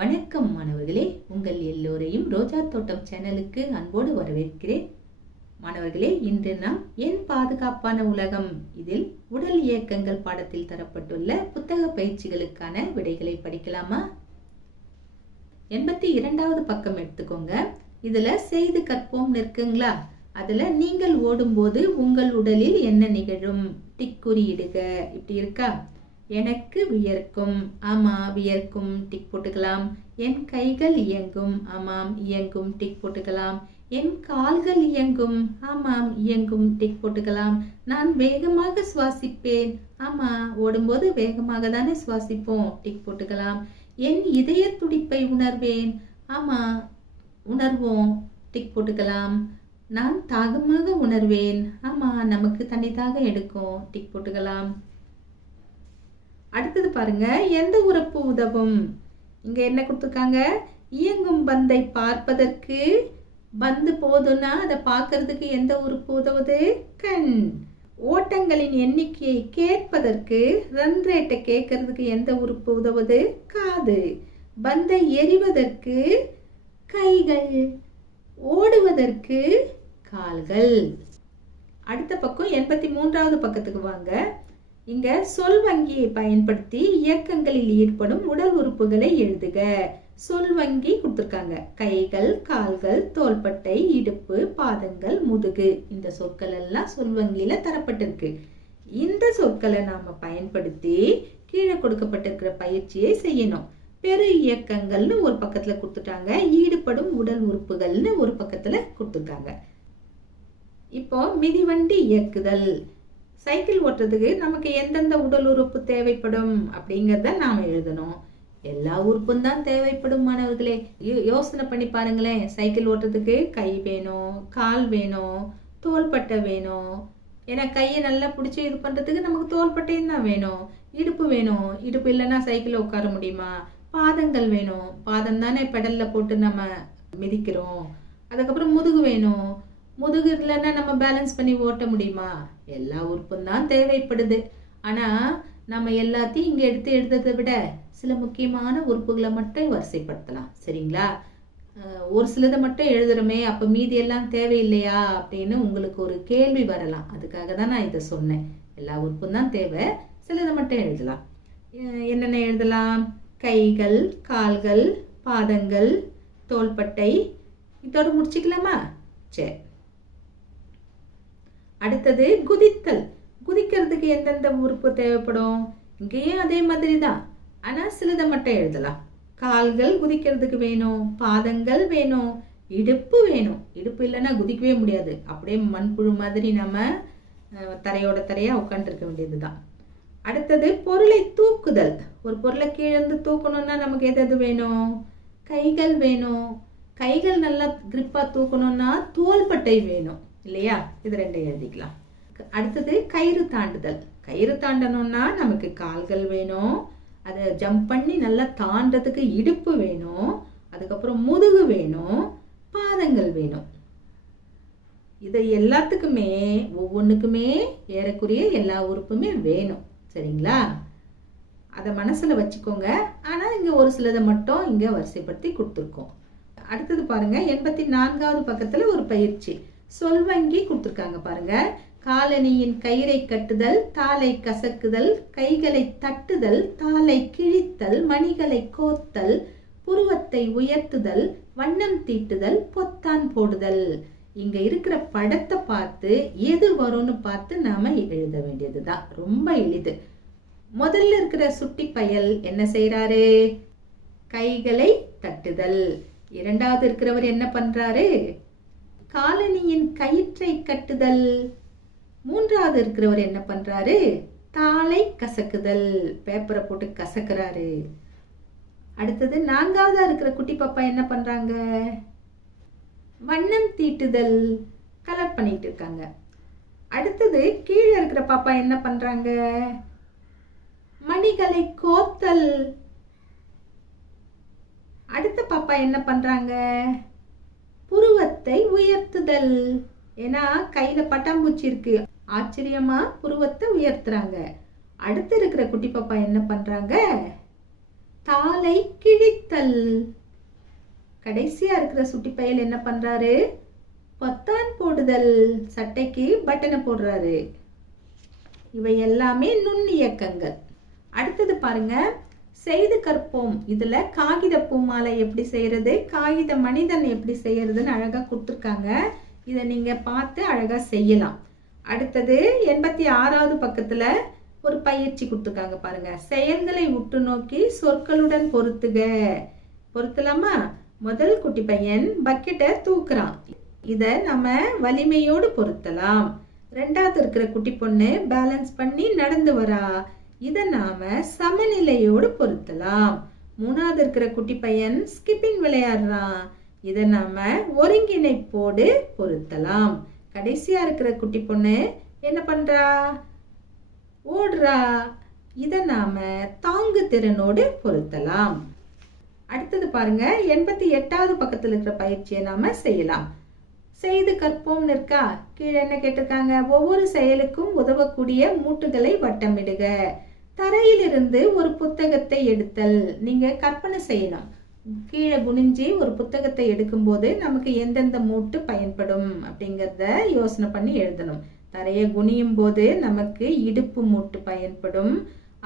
வணக்கம் மாணவர்களே, உங்கள் எல்லோரையும் ரோஜா தோட்டம் சேனலுக்கு அன்போடு வரவேற்கிறேன். மாணவர்களே, இன்று நாம் என் பாதுகாப்பான உலகம் இதில் உடல் இயக்கங்கள் பாடத்தில் தரப்பட்டுள்ள புத்தக பயிற்சிகளுக்கான விடைகளை படிக்கலாமா? 82வது பக்கம் எடுத்துக்கோங்க. இதுல செய்து கற்போம் இருக்குங்களா? அதுல நீங்கள் ஓடும்போது உங்கள் உடலில் என்ன நிகழும்? டிக் குறியிடுக. இப்படி இருக்கா? எனக்கு வியர்க்கும். ஆமா, வியர்க்கும். டிக் போட்டுக்கலாம். என் கைகள் இயங்கும். ஆமாம், இயங்கும். டிக் போட்டுக்கலாம். என் கால்கள் இயங்கும். ஆமாம், இயங்கும். டிக் போட்டுக்கலாம். நான் வேகமாக சுவாசிப்பேன். ஆமா, ஓடும்போது வேகமாக தானே சுவாசிப்போம். டிக் போட்டுக்கலாம். என் இதய துடிப்பை உணர்வேன். ஆமா, உணர்வோம். டிக் போட்டுக்கலாம். நான் தாகமாக உணர்வேன். ஆமா, நமக்கு தண்ணி தாகம் எடுக்கும். டிக் போட்டுக்கலாம். அடுத்தது பாருங்க, எந்த உறுப்பு உதவும்? இங்க என்ன கொடுத்துருக்காங்க? இயங்கும் பந்தை பார்ப்பதற்கு பந்து போதும்னா அதை பார்க்கறதுக்கு எந்த உறுப்பு உதவுது? கண். ஓட்டங்களின் எண்ணிக்கையை கேட்பதற்கு ரன் ரேட்டை கேட்கறதுக்கு எந்த உறுப்பு உதவுது? காது. பந்தை எறிவதற்கு கைகள். ஓடுவதற்கு கால்கள். அடுத்த பக்கம் 83வது பக்கத்துக்கு வாங்க. இங்க சொல் வங்கியை பயன்படுத்தி இயக்கங்களில் ஈடுபடும் உடல் உறுப்புகளை எழுதுக. சொல் வங்கி கொடுத்திருக்காங்க. கைகள், கால்கள், தோள்பட்டை, இடுப்பு, பாதங்கள், முதுகு. இந்த சொற்கள் எல்லாம் சொல் வங்கியில தரப்பட்டிருக்கு. இந்த சொற்களை நாம பயன்படுத்தி கீழே கொடுக்கப்பட்டிருக்கிற பயிற்சியை செய்யணும். பெரு இயக்கங்கள்னு ஒரு பக்கத்துல கொடுத்துட்டாங்க. ஈடுபடும் உடல் உறுப்புகள்னு ஒரு பக்கத்துல கொடுத்துருக்காங்க. இப்போ மிதிவண்டி இயக்குதல். சைக்கிள் ஓட்டுறதுக்கு நமக்கு எந்தெந்த உடல் உறுப்பு தேவைப்படும் அப்படிங்கிறத நாம எழுதணும். எல்லா உறுப்பும் தான் தேவைப்படும் மாணவர்களே. யோசனை பண்ணி பாருங்களேன். சைக்கிள் ஓட்டுறதுக்கு கை வேணும், கால் வேணும், தோள்பட்டை வேணும். ஏன்னா கையை நல்லா பிடிச்சி இது பண்றதுக்கு நமக்கு தோள்பட்டையும் தான் வேணும். இடுப்பு வேணும். இடுப்பு இல்லைன்னா சைக்கிள் உட்கார முடியுமா? பாதங்கள் வேணும். பாதம் தானே பெடல்ல போட்டு நம்ம மிதிக்கிறோம். அதுக்கப்புறம் முதுகு வேணும். முதுகு இல்லைன்னா நம்ம பேலன்ஸ் பண்ணி ஓட்ட முடியுமா? எல்லா உறுப்பும் தான் தேவைப்படுது. ஆனா நம்ம எல்லாத்தையும் இங்க எடுத்து எழுதுறதை விட சில முக்கியமான உறுப்புகளை மட்டும் வரிசைப்படுத்தலாம். சரிங்களா? ஒரு சிலதை மட்டும் எழுதுறோமே, அப்ப மீதி எல்லாம் தேவையில்லையா அப்படின்னு உங்களுக்கு ஒரு கேள்வி வரலாம். அதுக்காக தான் நான் இதை சொன்னேன். எல்லா உறுப்பும் தான் தேவை, சிலதை மட்டும் எழுதலாம். என்னென்ன எழுதலாம்? கைகள், கால்கள், பாதங்கள், தோள்பட்டை. இதோட முடிச்சுக்கலாமா? சரி. அடுத்தது குதித்தல். குதிக்கிறதுக்கு எந்தெந்த உறுப்பு தேவைப்படும்? இங்கேயும் அதே மாதிரி தான், ஆனா சிலதை மட்டும் எழுதலாம். கால்கள் குதிக்கிறதுக்கு வேணும், பாதங்கள் வேணும், இடுப்பு வேணும். இடுப்பு இல்லைன்னா குதிக்கவே முடியாது. அப்படியே மண்புழு மாதிரி நம்ம தரையோட தரையா உட்காந்து இருக்க வேண்டியதுதான். அடுத்தது பொருளை தூக்குதல். ஒரு பொருளை கீழே இருந்து தூக்கணும்னா நமக்கு எது வேணும்? கைகள் வேணும். கைகள் நல்லா கிரிப்பா தூக்கணும்னா தோள்பட்டை வேணும் இல்லையா? இது ரெண்டையும் எழுதிக்கலாம். அடுத்தது கயிறு தாண்டுதல். கயிறு தாண்டணும்னா நமக்கு கால்கள் வேணும். அதை ஜம்ப் பண்ணி நல்லா தாண்டதுக்கு இடுப்பு வேணும். அதுக்கப்புறம் முதுகு வேணும், பாதங்கள் வேணும். இதை எல்லாத்துக்குமே ஒவ்வொன்றுக்குமே ஏறக்குறைய எல்லா உறுப்புமே வேணும். சரிங்களா? அதை மனசுல வச்சுக்கோங்க. ஆனா இங்க ஒரு சிலதை மட்டும் இங்க வரிசைப்படுத்தி கொடுத்துருக்கோம். அடுத்தது பாருங்க, 84வது பக்கத்துல ஒரு பயிற்சி. சொல்வங்கி கொடுத்துருக்காங்க பாருங்க. காலணியின் கயிறை கட்டுதல், தாளை கசக்குதல், கைகளை தட்டுதல், தாளை கிழித்தல், மணிகளை கோத்தல், புருவத்தை உயர்த்துதல், வண்ணம் தீட்டுதல், பொத்தான் போடுதல். இங்க இருக்கிற படத்தை பார்த்து எது வரும்னு பார்த்து நாம எழுத வேண்டியதுதான். ரொம்ப எளிது. முதல்ல இருக்கிற சுட்டி பயல் என்ன செய்யறாரு? கைகளை தட்டுதல். இரண்டாவது இருக்கிறவர் என்ன பண்றாரு? காலணியின் கயிற்றை கட்டுதல். மூன்றாவது இருக்கிறவர் என்ன பண்றாரு? தாளை கசக்குதல். பேப்பரை போட்டு கசக்குறாரு. அடுத்தது 4வதா இருக்கிற குட்டி பாப்பா என்ன பண்றாங்க? வண்ணம் தீட்டுதல். கலர் பண்ணிட்டு இருக்காங்க. அடுத்தது கீழே இருக்கிற பாப்பா என்ன பண்றாங்க? மணிகளை கோத்தல். அடுத்த பாப்பா என்ன பண்றாங்க? புருவத்தை உயர்த்துதல். ஏன்னா கையில பட்டாம்பூச்சி இருக்கு, ஆச்சரியமா புருவத்தை உயர்த்துறாங்க. அடுத்து இருக்கிற குட்டி பாப்பா என்ன பண்றாங்க? தாளை கிழித்தல். கடைசியா இருக்கிற சுட்டி பயல் என்ன பண்றாரு? பொத்தான் போடுதல். சட்டைக்கு பட்டனை போடுறாரு. இவை எல்லாமே நுண்ணியக்கங்கள். அடுத்தது பாருங்க, செய்து கற்போம். இதுல காகித பூமாலை எப்படி செய்யறது, காகித மனிதன் எப்படி செய்யறதுன்னு அழகா கொடுத்துருக்காங்க. இதை நீங்க பார்த்து அழகா செய்யலாம். அடுத்தது 86வது பக்கத்துல ஒரு பயிற்சி கொடுத்துருக்காங்க பாருங்க. செயல்களை உற்று நோக்கி சொற்களுடன் பொருத்துக. பொருத்தலாமா? முதல் குட்டி பையன் பக்கெட்டை தூக்குறான். இத நம்ம வலிமையோடு பொருத்தலாம். ரெண்டாவது இருக்கிற குட்டி பொண்ணு பேலன்ஸ் பண்ணி நடந்து வரா. இத நாம சமநிலையோடு பொருத்தலாம். மூணாவது இருக்கிற குட்டி பையன் ஸ்கிப்பிங் விளையாடுறான். இத நாம ஒருங்கிணைப்போடு பொருத்தலாம். கடைசியா இருக்கிற குட்டி பொண்ணு என்ன பண்றா? ஓடுறா. இத நாம தாங்கு திறனோடு பொருத்தலாம். அடுத்தது பாருங்க, 88வது பக்கத்துல இருக்கிற பயிற்சியை நாம செய்யலாம். செய்து கற்போம்னு இருக்கா? கீழே என்ன கேட்டிருக்காங்க? ஒவ்வொரு செயலுக்கும் உதவக்கூடிய மூட்டுகளை வட்டமிடுக. தரையிலிருந்து ஒரு புத்தகத்தை எடுத்தல். நீங்க கற்பனை செய்யணும். கீழே குனிஞ்சி ஒரு புத்தகத்தை எடுக்கும்போது நமக்கு எந்தெந்த மூட்டு பயன்படும் அப்படிங்கிறத யோசனை பண்ணி எழுதணும். தரையை குனியும் போது நமக்கு இடுப்பு மூட்டு பயன்படும்.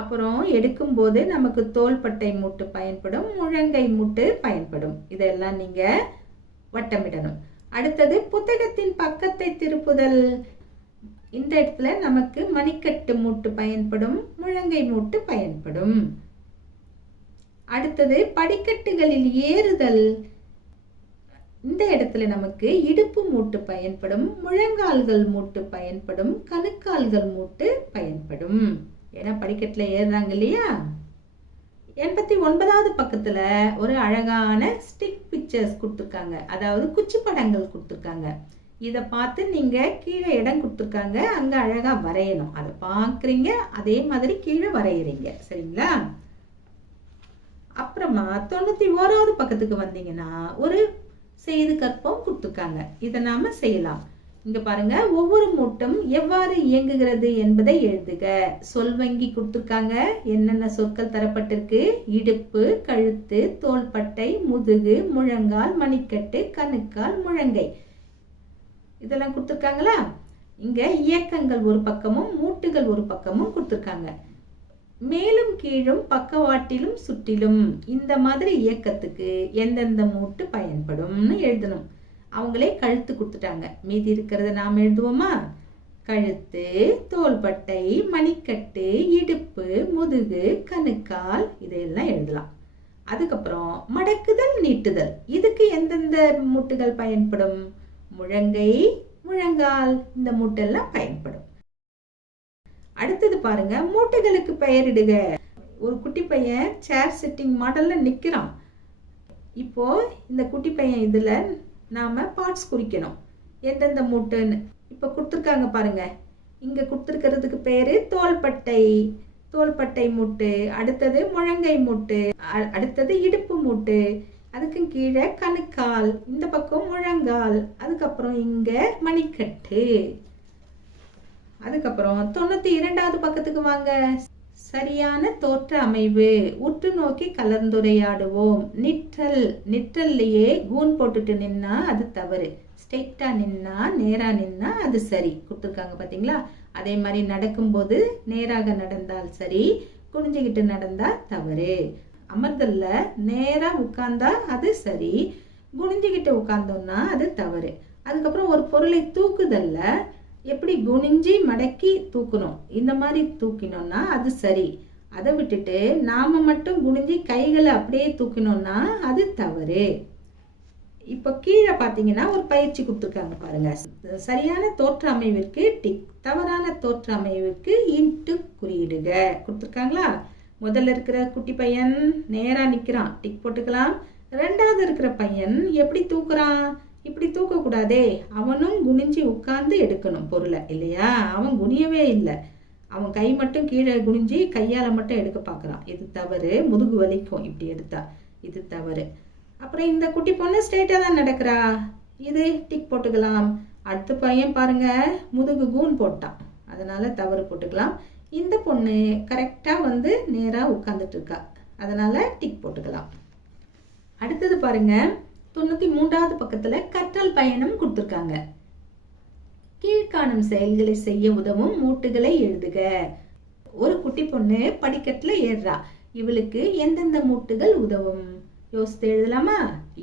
அப்புறம் எடுக்கும் போது நமக்கு தோள்பட்டை மூட்டு பயன்படும், முழங்கை மூட்டு பயன்படும். இதெல்லாம் நீங்க வட்டமிடணும். அடுத்தது புத்தகத்தின் பக்கத்தை திருப்புதல். இந்த இடத்துல நமக்கு மணிக்கட்டு மூட்டு பயன்படும், முழங்கை மூட்டு பயன்படும். அடுத்தது படிக்கட்டுகளில் ஏறுதல். இந்த இடத்துல நமக்கு இடுப்பு மூட்டு பயன்படும், முழங்கால்கள் மூட்டு பயன்படும், கணுக்கால்கள் மூட்டு பயன்படும். ஏன்னா படிக்கட்டுல ஏறுறாங்க இல்லையா? 89வது பக்கத்துல ஒரு அழகான ஸ்டிக் பிக்சர்ஸ் கொடுத்துருக்காங்க. அதாவது குச்சி படங்கள் கொடுத்துருக்காங்க. இதை பார்த்து நீங்க கீழே இடம் கொடுத்துருக்காங்க, அங்க அழகா வரையணும். அதை பார்க்குறீங்க, அதே மாதிரி கீழே வரைகிறீங்க. சரிங்களா? அப்புறமா 91வது பக்கத்துக்கு வந்தீங்கன்னா ஒரு செய்து கற்போம் கொடுத்துருக்காங்க. இதை நாம செய்யலாம். இங்க பாருங்க, ஒவ்வொரு மூட்டும் எவ்வாறு இயங்குகிறது என்பதை எழுதுக. சொல் வங்கி கொடுத்துருக்காங்க. என்னென்ன சொற்கள் தரப்பட்டிருக்கு? இடுப்பு, கழுத்து, தோள்பட்டை, முதுகு, முழங்கால், மணிக்கட்டு, கணுக்கால், முழங்கை. இதெல்லாம் கொடுத்துருக்காங்களா? இங்க இயக்கங்கள் ஒரு பக்கமும் மூட்டுகள் ஒரு பக்கமும் கொடுத்துருக்காங்க. மேலும் கீழும் பக்கவாட்டிலும் சுற்றிலும் இந்த மாதிரி இயக்கத்துக்கு எந்தெந்த மூட்டு பயன்படும்னு எழுதணும். அவங்களே கழுத்து கொடுத்துட்டாங்க. மீதி இருக்கிறத நாம் எழுதுவோமா? கழுத்து, தோள்பட்டை, மணிக்கட்டு, இடுப்பு, முதுகு, கணுக்கால், இதையெல்லாம் எழுதலாம். அதுக்கப்புறம் மடக்குதல், நீட்டுதல். இதுக்கு எந்தெந்த மூட்டுகள் பயன்படும்? முழங்கை, முழங்கால், இந்த மூட்டெல்லாம் பயன்படும். அடுத்தது பாருங்க, மூட்டுகளுக்கு பெயரிடுக. ஒரு குட்டி பையன் சேர் சிட்டிங் மாடல்ல நிக்கிறான். இப்போ இந்த குட்டி பையன் இதுல நாம பார்ட்ஸ் குறிக்கணும். எந்தெந்த மூட்டுன்னு இப்ப கொடுத்துருக்காங்க பாருங்க. இங்க கொடுத்துருக்கிறதுக்கு பேரு தோள்பட்டை, தோள்பட்டை மூட்டு. அடுத்தது முழங்கை மூட்டு. அடுத்தது இடுப்பு மூட்டு. அதுக்கு கீழே கணுக்கால், இந்த பக்கம் முழங்கால். அதுக்கப்புறம் இங்க மணிக்கட்டு. அதுக்கப்புறம் 92வது பக்கத்துக்கு வாங்க. சரியான தோற்ற அமைவு. உற்று நோக்கி கலந்துரையாடுவோம். நிற்றல். நிற்றல்லையே கூன் போட்டுட்டு நின்னா அது தவறு. ஸ்ட்ரெயிட்டா நின்னா, நேரா நின்னா அது சரி. கொடுத்துருக்காங்க பாத்தீங்களா? அதே மாதிரி நடக்கும்போது நேராக நடந்தால் சரி, குனிஞ்சுக்கிட்டு நடந்தா தவறு. அமர்தல்ல நேரா உட்கார்ந்தா அது சரி, குனிஞ்சுக்கிட்டு உட்கார்ந்தோம்னா அது தவறு. அதுக்கப்புறம் ஒரு பொருளை தூக்குதல்ல எப்படி குனிஞ்சி மடக்கி தூக்கணும், இந்த மாதிரி தூக்கினோம்னா அது சரி. அதை விட்டுட்டு நாம மட்டும் குனிஞ்சி கைகளை அப்படியே தூக்கினோம்னா அது தவறு. இப்ப கீழே பாத்தீங்கன்னா ஒரு பயிற்சி கொடுத்துருக்காங்க பாருங்க. சரியான தோற்ற அமைவிற்கு டிக், தவறான தோற்ற அமைவிற்கு இன்ட்டு குறியிடுக. கொடுத்துருக்காங்களா? முதல்ல இருக்கிற குட்டி பையன் நேரா நிக்கிறான், டிக் போட்டுக்கலாம். ரெண்டாவது இருக்கிற பையன் எப்படி தூக்குறான்? இப்படி தூக்க கூடாதே, அவனும் குனிஞ்சி உட்கார்ந்து எடுக்கணும் பொருளை இல்லையா? அவன் குனியவே இல்லை, அவன் கை மட்டும் கீழே குனிஞ்சி கையால மட்டும் எடுக்க பாக்குறான். இது தவறு. முதுகு வலிக்கும் இப்படி எடுத்தா, இது தவறு. அப்புறம் இந்த குட்டி பொண்ணு ஸ்ட்ரெயிட்டா தான் நடக்கிறா, இது டிக் போட்டுக்கலாம். அடுத்த பையன் பாருங்க, முதுகு கூன் போட்டான், அதனால தவறு போட்டுக்கலாம். இந்த பொண்ணு கரெக்டா வந்து நேரா உட்கார்ந்துட்டு இருக்கா, அதனால டிக் போட்டுக்கலாம். அடுத்தது பாருங்க, 93வது பக்கத்துல கற்றல் பயணம் கொடுத்துருக்காங்க. கீழ்காணும் செயல்களை செய்ய உதவும் மூட்டுகளை எழுதுக. ஒரு குட்டி பொண்ணு படிக்கட்டுல ஏறுறா. இவளுக்கு எந்தெந்த மூட்டுகள் உதவும்? யோசித்து எழுதலாமா?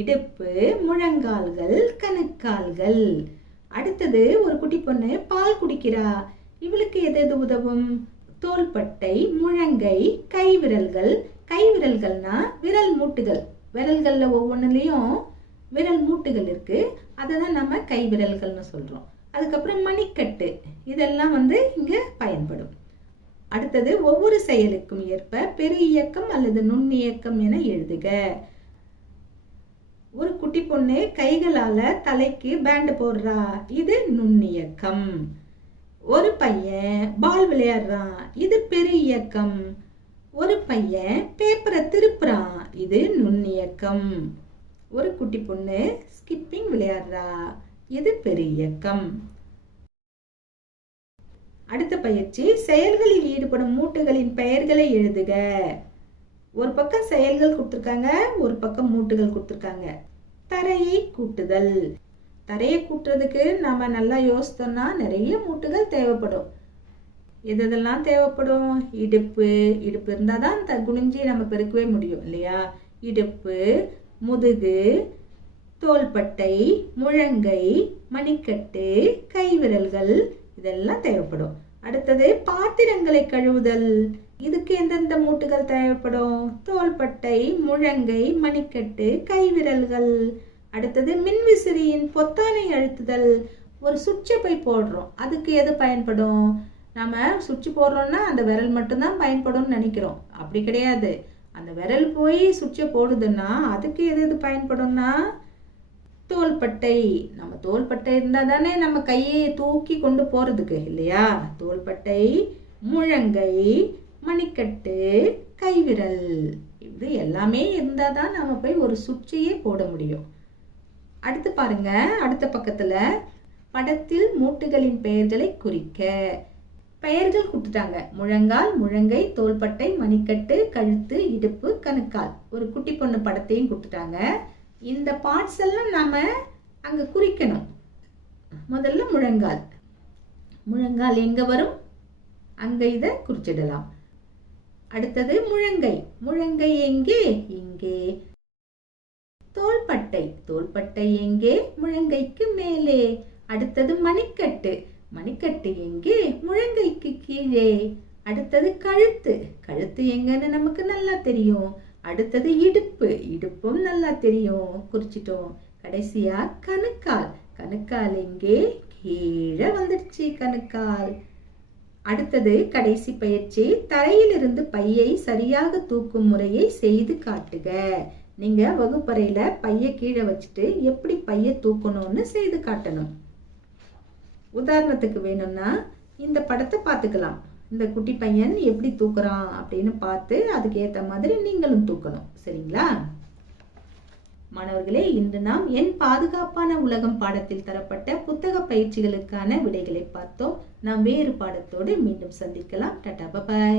இடுப்பு, முழங்கால்கள், கணுக்கால்கள். அடுத்தது ஒரு குட்டி பொண்ணு பால் குடிக்கிறா. இவளுக்கு எது எது உதவும்? தோள்பட்டை, முழங்கை, கைவிரல்கள். கைவிரல்கள்னா விரல் மூட்டுகள். விரல்கள்ல ஒவ்வொன்றுலயும் விரல் மூட்டுகள் இருக்கு. அதை தான் நம்ம கைவிரல்கள்னு சொல்றோம். அதுக்கப்புறம் மணிக்கட்டு, இதெல்லாம் இங்க பயன்படும். அடுத்தது ஒவ்வொரு செயலுக்கும் ஏற்ப பெரு இயக்கம் அல்லது நுண்ணியக்கம் என எழுதுக. ஒரு குட்டி பொண்ணு கைகளால தலைக்கு பேண்ட் போடுறா. இது நுண்ணியக்கம். ஒரு பையன் பால் விளையாடுறான். இது பெரு இயக்கம். ஒரு பையன் பேப்பரை திருப்புறான். இது நுண்ணியக்கம். ஒரு குட்டி பொண்ணு ஸ்கிப்பிங் விளையாடுறா. இது பெரு இயக்கம். அடுத்த பயிற்சி, செயல்களில் ஈடுபடும் மூட்டுகளின் பெயர்களை எழுதுக. ஒரு பக்கம் செயல்கள் கொடுத்துருக்காங்க, ஒரு பக்கம் மூட்டுகள் கொடுத்துருக்காங்க. தரையை கூட்டுதல். தரையை கூட்டுறதுக்கு நாம நல்லா யோசித்தோம்னா நிறைய மூட்டுகள் தேவைப்படும். எதெல்லாம் தேவைப்படும்? இடுப்பு. இடுப்பு இருந்தால் தான் குனிஞ்சி நம்ம பெருக்கவே முடியும் இல்லையா? இடுப்பு, முதுகு, தோள்பட்டை, முழங்கை, மணிக்கட்டு, கைவிரல்கள், இதெல்லாம் தேவைப்படும். அடுத்தது பாத்திரங்களை கழுவுதல். இதுக்கு எந்தெந்த மூட்டுகள் தேவைப்படும்? தோள்பட்டை, முழங்கை, மணிக்கட்டு, கைவிரல்கள். அடுத்தது மின்விசிறியின் பொத்தானை அழுத்துதல். ஒரு சுவிட்சை போய் போடுறோம், அதுக்கு எது பயன்படும்? நம்ம சுவிட்ச் போடுறோம்னா அந்த விரல் மட்டும்தான் பயன்படும் நினைக்கிறோம். அப்படி கிடையாது. அந்த விரல் போய் சுவிட்சை போடுதுன்னா அதுக்கு எது எது பயன்படும்னா தோள்பட்டை. நம்ம தோள்பட்டை இருந்தா தானே நம்ம கையை தூக்கி கொண்டு போறதுக்கு இல்லையா? தோள்பட்டை, முழங்கை, மணிக்கட்டு, கைவிரல், இது எல்லாமே இருந்தாதான் நம்ம போய் ஒரு சுவிட்சையே போட முடியும். அடுத்து பாருங்க, அடுத்த பக்கத்துல படத்தில் மூட்டுகளின் பெயர்களை குறிக்க. பெயர்கள் கொடுத்துட்டாங்க. முழங்கால், முழங்கை, தோள்பட்டை, மணிக்கட்டு, கழுத்து, இடுப்பு, கணுக்கால். ஒரு குட்டி பொண்ணு படத்தையும் கொடுத்துட்டாங்க. இந்த பார்ட்ஸ் எல்லாம் நாம அங்க குறிக்கணும். முதல்ல முழங்கால். முழங்கால் எங்க வரும்? அங்க இத குறிச்சிடலாம். அடுத்தது முழங்கை. முழங்கை எங்கே? இங்கே. தோள்பட்டை. தோள்பட்டை எங்கே? முழங்கைக்கு மேலே. அடுத்தது மணிக்கட்டு. மணிக்கட்டு எங்கே? முழங்கைக்கு கீழே. அடுத்தது கழுத்து. கழுத்து எங்கன்னு நமக்கு நல்லா தெரியும். அடுத்தது இடுப்பு. இடுப்பும் நல்லா தெரியும், குறிச்சிட்டோம். கடைசியா கணுக்கால். கணுக்கால் எங்கே? கீழே வந்துடுச்சு கணுக்கால். அடுத்தது கடைசி பயிற்சி, தரையிலிருந்து பையை சரியாக தூக்கும் முறையை செய்து காட்டுக. நீங்க வகுப்பறையில பைய கீழே வச்சுட்டு எப்படி பைய தூக்கணும்னு செய்து காட்டணும். உதாரணத்துக்கு வேணும்னா இந்த படத்தை பார்த்துக்கலாம். இந்த குட்டி பையன் எப்படி தூக்குறான் அப்படின்னு பார்த்து அதுக்கு ஏற்ற மாதிரி நீங்களும் தூக்கணும். சரிங்களா மாணவர்களே? இன்று நாம் என் பாதுகாப்பான உலகம் பாடத்தில் தரப்பட்ட புத்தக பயிற்சிகளுக்கான விடைகளை பார்த்தோம். நாம் வேறு பாடத்தோடு மீண்டும் சந்திக்கலாம். டாடா, பை.